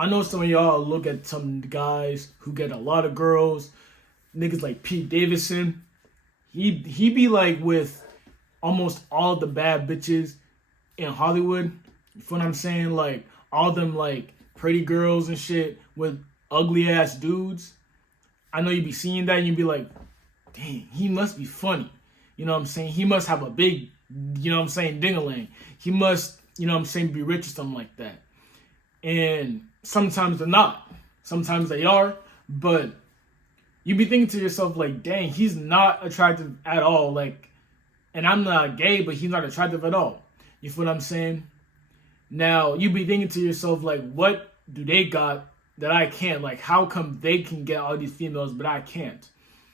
I know some of y'all look at some guys who get a lot of girls, niggas like Pete Davidson. He be like with almost all the bad bitches in Hollywood. You feel what I'm saying? Like all them like pretty girls and shit with ugly ass dudes. I know you be seeing that and you be like, dang, he must be funny. You know what I'm saying? He must have a big, you know what I'm saying, ding-a-ling. He must, you know what I'm saying, be rich or something like that. And sometimes they're not. Sometimes they are. But you be thinking to yourself like, dang, he's not attractive at all. Like, and I'm not gay, but he's not attractive at all. You feel what I'm saying? Now, you be thinking to yourself like, what do they got that I can't? Like, how come they can get all these females, but I can't?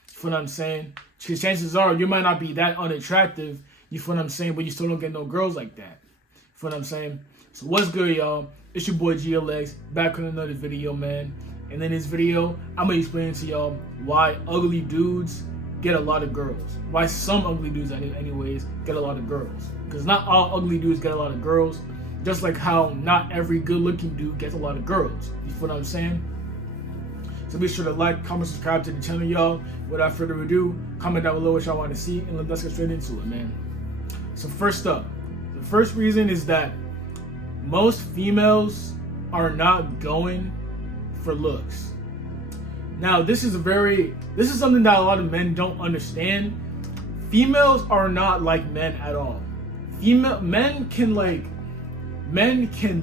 You feel what I'm saying? Because chances are you might not be that unattractive, you feel what I'm saying, but you still don't get no girls like that. You feel what I'm saying? So what's good, y'all? It's your boy GLX, back with another video, man. And in this video, I'm going to explain to y'all why ugly dudes get a lot of girls. Why some ugly dudes, anyways, get a lot of girls. Because not all ugly dudes get a lot of girls, just like how not every good-looking dude gets a lot of girls. You feel what I'm saying? So be sure to like, comment, subscribe to the channel, y'all. Without further ado, comment down below what y'all want to see, and let's get straight into it, man. So first up, the first reason is that most females are not going for looks. Now, this is something that a lot of men don't understand. Females are not like men at all. Men can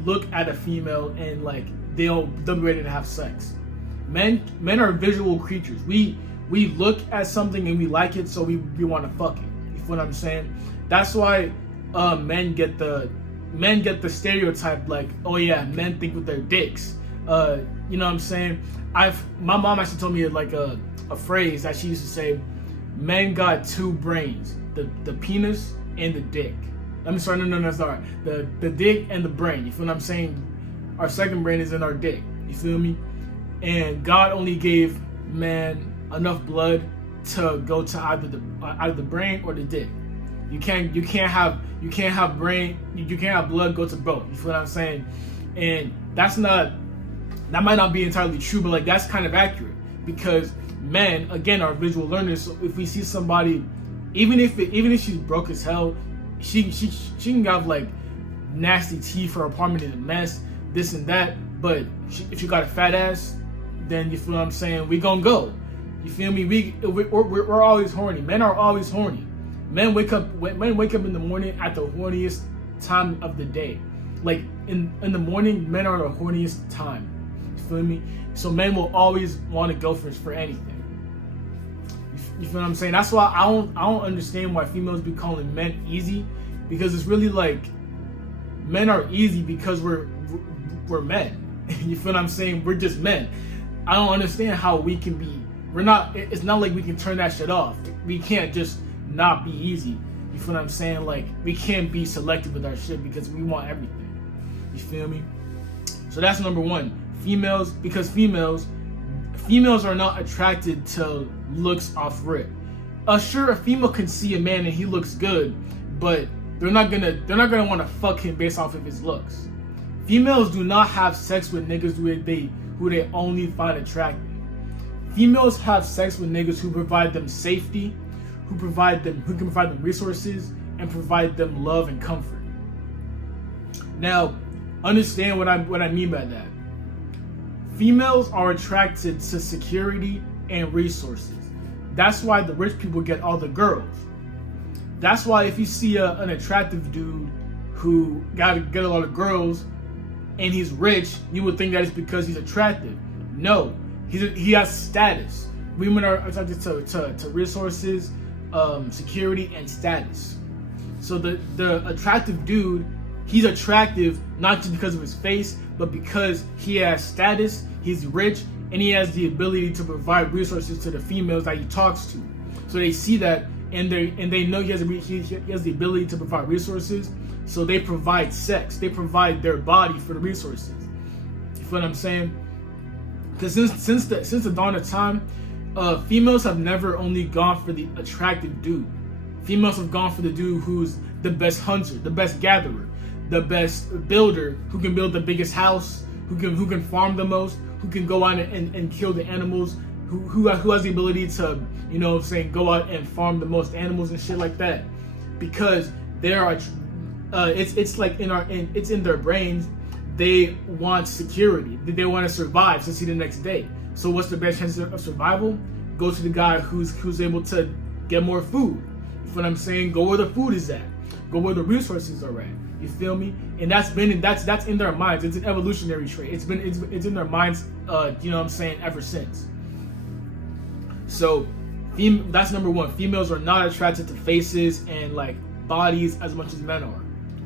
look at a female and like they'll be ready to have sex. Men are visual creatures. We look at something and we like it, so we want to fuck it. You feel what I'm saying? That's why men get the stereotype like, oh yeah, men think with their dicks. You know what I'm saying? My mom actually told me like a phrase that she used to say, men got two brains, the penis and the dick. I'm sorry, no, that's all right. The dick and the brain. You feel what I'm saying? Our second brain is in our dick. You feel me? And God only gave man enough blood to go to either the brain or the dick. You can't have blood go to both. You feel what I'm saying? And that might not be entirely true, but like that's kind of accurate because men again are visual learners. So if we see somebody, even if she's broke as hell, she can have like nasty teeth, her apartment is a mess, this and that. But if you got a fat ass, then you feel what I'm saying, we gonna go. You feel me? We're always horny. Men are always horny. Men wake up in the morning at the horniest time of the day. Like in the morning, men are the horniest time. You feel me? So men will always want to go for anything. You feel what I'm saying? That's why I don't understand why females be calling men easy, because it's really like men are easy because we're men. You feel what I'm saying? We're just men. I don't understand how we can be. It's not like we can turn that shit off. We can't just not be easy. You feel what I'm saying? Like we can't be selective with our shit because we want everything. You feel me? So that's number one. Females are not attracted to looks off rip. Sure, a female can see a man and he looks good, but they're not gonna want to fuck him based off of his looks. Females do not have sex with niggas who they only find attractive. Females have sex with niggas who provide them safety, who can provide them resources, and provide them love and comfort. Now, understand what I mean by that. Females are attracted to security and resources. That's why the rich people get all the girls. That's why if you see an attractive dude who get a lot of girls and he's rich, you would think that it's because he's attractive. No, he has status. Women are attracted to resources, security, and status. So the attractive dude, he's attractive not just because of his face, but because he has status, he's rich, and he has the ability to provide resources to the females that he talks to. So they see that, and they know he has the ability to provide resources. So they provide sex. They provide their body for the resources. You feel what I'm saying? Because since the dawn of time, females have never only gone for the attractive dude. Females have gone for the dude who's the best hunter, the best gatherer, the best builder, who can build the biggest house, who can farm the most, who can go out and kill the animals, who has the ability to, you know, saying go out and farm the most animals and shit like that, because there are it's like it's in their brains. They want security. They want to survive to see the next day. So what's the best chance of survival? Go to the guy who's able to get more food. You feel what I'm saying? Go where the food is at. Go where the resources are at. You feel me? And that's in their minds. It's an evolutionary trait. It's in their minds. You know what I'm saying? Ever since. So, that's number one. Females are not attracted to faces and like bodies as much as men are.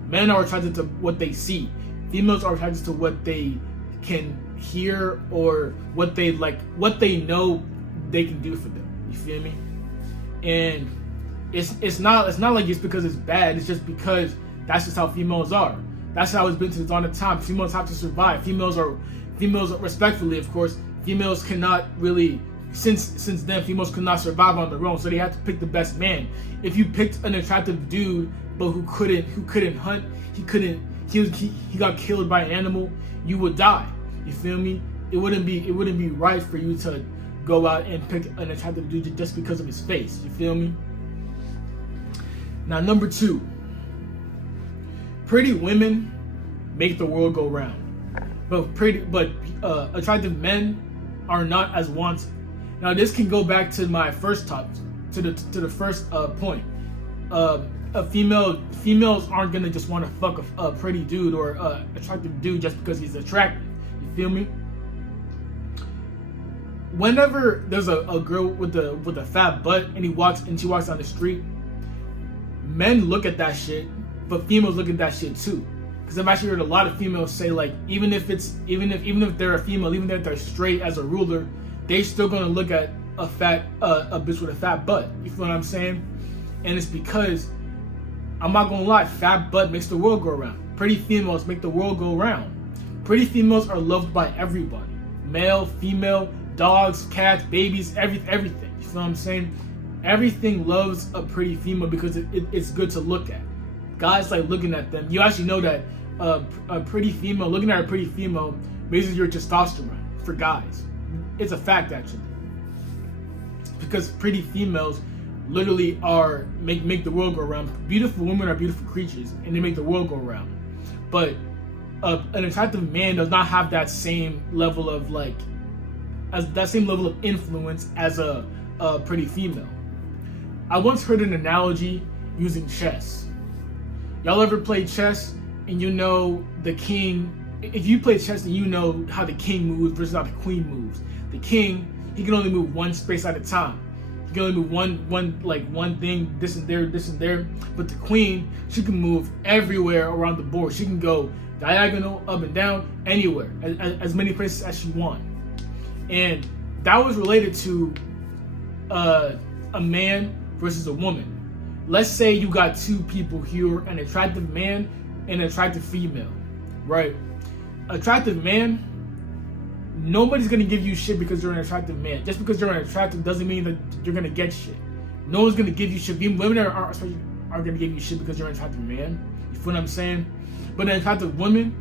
Men are attracted to what they see. Females are attracted to what they can hear or what they know they can do for them. You feel me? And it's not like it's because it's bad. It's just because that's just how females are. That's how it's been since dawn of time. Females have to survive. Females respectfully, of course, females cannot really since then females could not survive on their own, so they had to pick the best man. If you picked an attractive dude but who couldn't hunt, he got killed by an animal, you would die. You feel me? It wouldn't be right for you to go out and pick an attractive dude just because of his face. You feel me? Now, number two, pretty women make the world go round, but attractive men are not as wanted. Now, this can go back to my first the first point. Females aren't gonna just want to fuck a pretty dude or attractive dude just because he's attractive. You feel me? Whenever there's a girl with a fat butt and she walks down the street, men look at that shit, but females look at that shit too. Because I've actually heard a lot of females say, like, even if they're a female, even if they're straight as a ruler, they still gonna look at a bitch with a fat butt. You feel what I'm saying? And it's because, I'm not gonna lie, fat butt makes the world go around. Pretty females make the world go round. Pretty females are loved by everybody. Male, female, dogs, cats, babies, everything. You feel what I'm saying? Everything loves a pretty female because it's good to look at. Guys like looking at them. You actually know that looking at a pretty female raises your testosterone for guys. It's a fact, actually. Because pretty females literally make the world go around. Beautiful women are beautiful creatures, and they make the world go around. But an attractive man does not have that same level of influence as a pretty female. I once heard an analogy using chess. Y'all ever played chess and you know the king? If you play chess and you know how the king moves versus how the queen moves. The king, he can only move one space at a time. He can only move one thing, this and there. But the queen, she can move everywhere around the board. She can go diagonal, up and down, anywhere, as many places as she wants. And that was related to a man versus a woman. Let's say you got two people here, an attractive man and an attractive female, right? Attractive man, nobody's gonna give you shit because you're an attractive man. Just because you're an attractive doesn't mean that you're gonna get shit. No one's gonna give you shit. Women aren't gonna give you shit because you're an attractive man. You feel what I'm saying? But an attractive woman,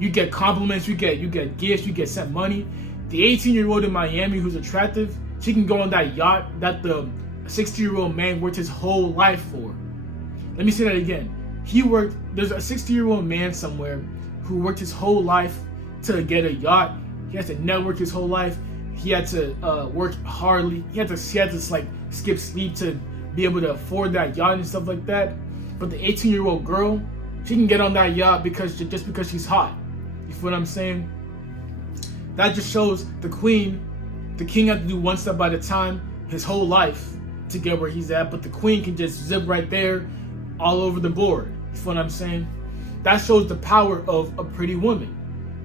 you get compliments, you get gifts, you get sent money. The 18-year-old in Miami who's attractive, she can go on that yacht that the 60-year-old man worked his whole life for. Let me say that again. There's a 60-year-old man somewhere who worked his whole life to get a yacht. He had to network his whole life. He had to work hardly. He had to skip sleep to be able to afford that yacht and stuff like that. But the 18-year-old girl, she can get on that yacht because she's hot. You feel what I'm saying? That just shows the king had to do one step at a time his whole life to get where he's at, but the queen can just zip right there all over the board. You feel what I'm saying? That shows the power of a pretty woman,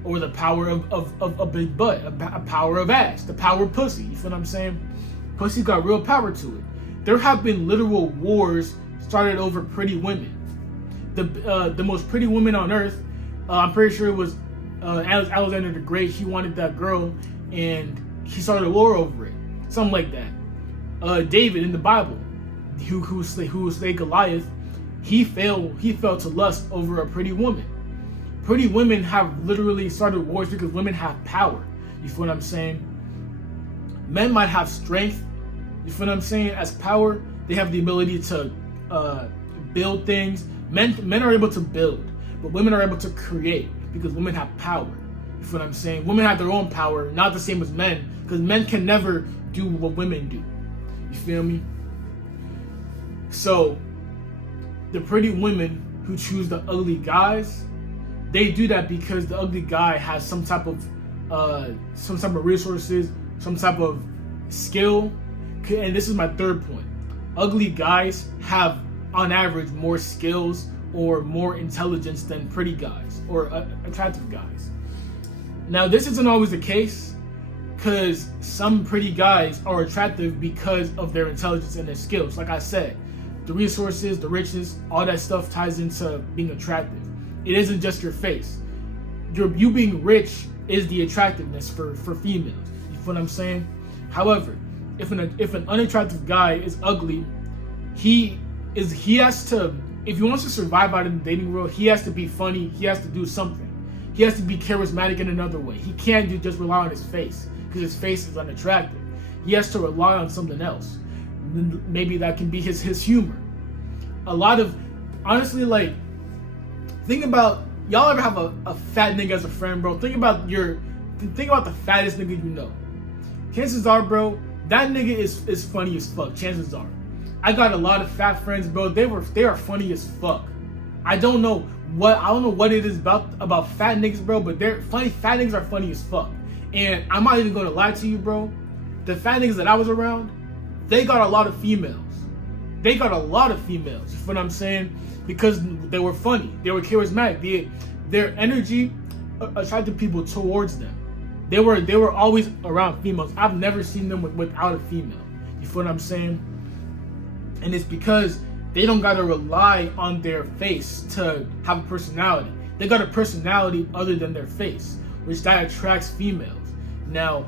or the power of a big butt, a power of ass, the power of pussy. You feel what I'm saying? Pussy's got real power to it. There have been literal wars started over pretty women. The most pretty woman on earth, I'm pretty sure it was Alexander the Great. He wanted that girl, and he started a war over it, something like that. David in the Bible, who slayed Goliath, he fell to lust over a pretty woman. Pretty women have literally started wars because women have power. You feel what I'm saying? Men might have strength. You feel what I'm saying? As power, they have the ability to build things. Men are able to build, but women are able to create because women have power. You feel what I'm saying? Women have their own power, not the same as men, because men can never do what women do. You feel me? So the pretty women who choose the ugly guys, they do that because the ugly guy has some type of resources, some type of skill. And this is my third point. Ugly guys have, on average, more skills or more intelligence than pretty guys or attractive guys. Now, this isn't always the case, because some pretty guys are attractive because of their intelligence and their skills. Like I said, the resources, the richness, all that stuff ties into being attractive. It isn't just your face. You being rich is the attractiveness for females. You feel what I'm saying? However, if an unattractive guy is ugly, he has to, if he wants to survive out in the dating world, he has to be funny. He has to do something. He has to be charismatic in another way. He can't just rely on his face, because his face is unattractive. He has to rely on something else. Maybe that can be his humor. A lot of, honestly, like, think about, y'all ever have a fat nigga as a friend, bro? Think about the fattest nigga you know. Chances are, bro, that nigga is funny as fuck. Chances are. I got a lot of fat friends, bro. They are funny as fuck. I don't know what it is about fat niggas, bro, but they're funny. Fat niggas are funny as fuck. And I'm not even gonna lie to you, bro. The fat niggas that I was around, they got a lot of females. You feel what I'm saying? Because they were funny. They were charismatic. Their energy attracted people towards them. They were always around females. I've never seen them without a female. You feel what I'm saying? And it's because they don't gotta rely on their face to have a personality. They got a personality other than their face, which that attracts females. Now,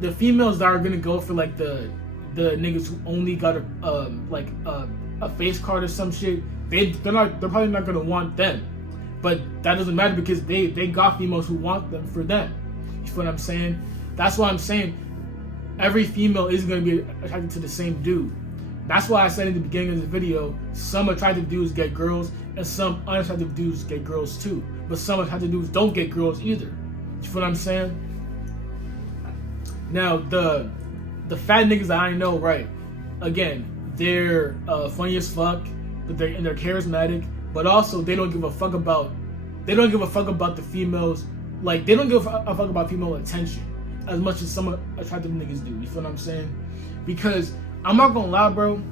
the females that are gonna go for like the niggas who only got a face card or some shit, they're probably not gonna want them. But that doesn't matter, because they got females who want them for them. You feel what I'm saying? That's why I'm saying every female isn't gonna be attracted to the same dude. That's why I said in the beginning of the video, some attractive dudes get girls and some unattractive dudes get girls too. But some attractive dudes don't get girls either. You feel what I'm saying? Now, the fat niggas that I know, right? Again, they're funny as fuck, but they're charismatic. But also, they don't give a fuck about the females. Like, they don't give a fuck about female attention as much as some attractive niggas do. You feel what I'm saying? Because I'm not gonna lie, bro,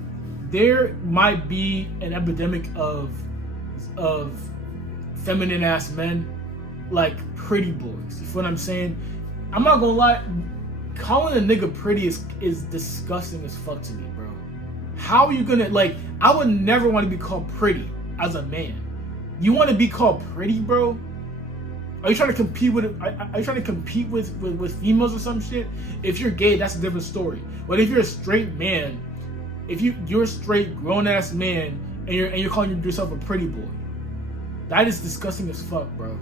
there might be an epidemic of feminine ass men, like pretty boys. You feel what I'm saying? I'm not gonna lie, calling a nigga pretty is disgusting as fuck to me, bro. How are you gonna, like, I would never want to be called pretty as a man. You want to be called pretty, bro? Are you trying to compete with females or some shit? If you're gay, that's a different story. But if you're a straight man, you're a straight grown ass man and you're calling yourself a pretty boy, that is disgusting as fuck, bro.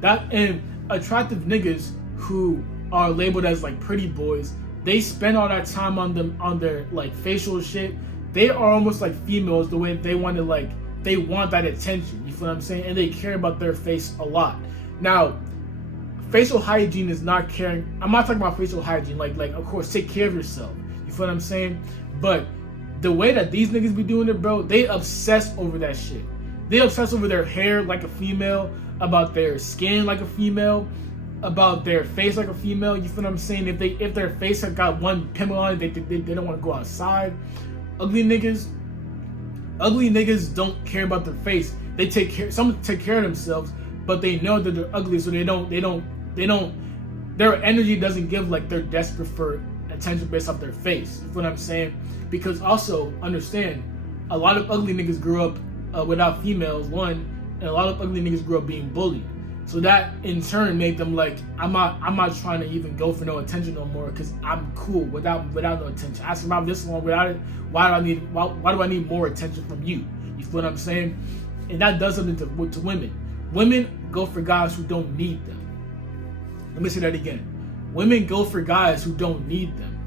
That, and attractive niggas who are labeled as like pretty boys, they spend all that time on their like facial shit. They are almost like females, the way they want to, like, they want that attention. You feel what I'm saying? And they care about their face a lot. Now, facial hygiene is not caring. I'm not talking about facial hygiene. Like of course, take care of yourself. You feel what I'm saying? But the way that these niggas be doing it, bro, they obsess over that shit. They obsess over their hair like a female, about their skin like a female, about their face like a female. You feel what I'm saying? If their face has got one pimple on it, they don't want to go outside. Ugly niggas don't care about their face. Some take care of themselves, but they know that they're ugly, so they don't, their energy doesn't give, like, they're desperate for attention based off their face. You feel what I'm saying? Because also, understand, a lot of ugly niggas grew up without females, one, and a lot of ugly niggas grew up being bullied. So that in turn made them like, I'm not trying to even go for no attention no more, because I'm cool without no attention. I survived this long without it. Why do I need more attention from you? You feel what I'm saying? And that does something to women. women go for guys who don't need them. Let me say that again. Women go for guys who don't need them.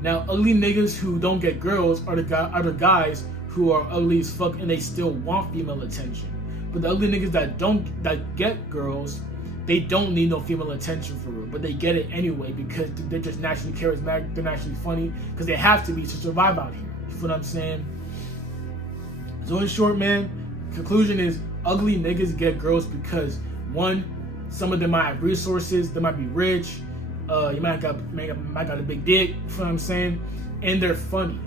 Now, ugly niggas who don't get girls are the guys who are ugly as fuck and they still want female attention. But the ugly niggas that get girls, they don't need no female attention for real, but they get it anyway because they're just naturally charismatic, they're naturally funny, because they have to be to survive out here. You feel what I'm saying? So in short, man, conclusion is ugly niggas get girls because, one, some of them might have resources, they might be rich, you might got a big dick, you feel what I'm saying? And they're funny.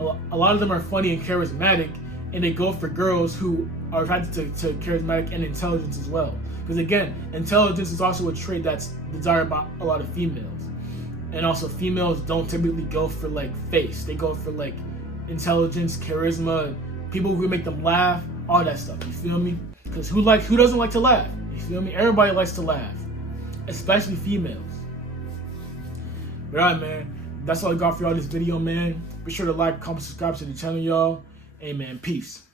A lot of them are funny and charismatic, and they go for girls who are attracted to charismatic and intelligence as well. Because again, intelligence is also a trait that's desired by a lot of females. And also females don't typically go for like face. They go for like intelligence, charisma, people who make them laugh, all that stuff. You feel me? Because who doesn't like to laugh? You feel me? Everybody likes to laugh. Especially females. But alright, man. That's all I got for y'all this video, man. Be sure to like, comment, subscribe to the channel, y'all. Hey, man. Peace.